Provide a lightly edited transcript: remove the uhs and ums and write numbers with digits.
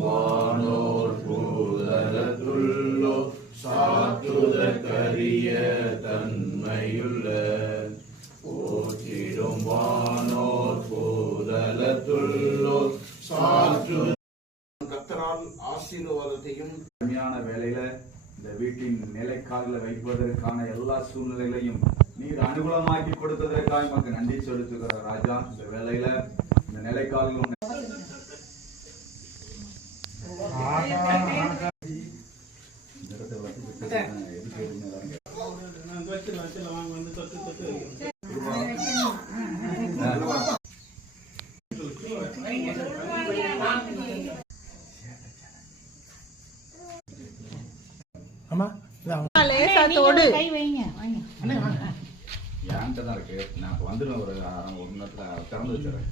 வானோர் பூதலத்துள்ளோ சாற்றுதற்கரிய தன்மையுள்ள போற்றிடும் வானோர் பூதலத்துள்ளோ சாற்று கர்த்தரால் ஆசீர்வாதத்தையும் அருமையான வேலையில இந்த வீட்டின் நிலைக்கால்களை வைப்பதற்கான எல்லா சூழ்நிலைகளையும் நீர் அனுகூலமாக்கி கொடுத்ததற்காக நமக்கு நன்றி செலுத்துகிற ராஜா. இந்த வேலையில இந்த நிலைக்கால்களும் என்கிட்ட தான் இருக்கு. நான் இப்ப வந்துடுவேன். ஒரு நேரத்துல திறந்து வச்சிடறேன்.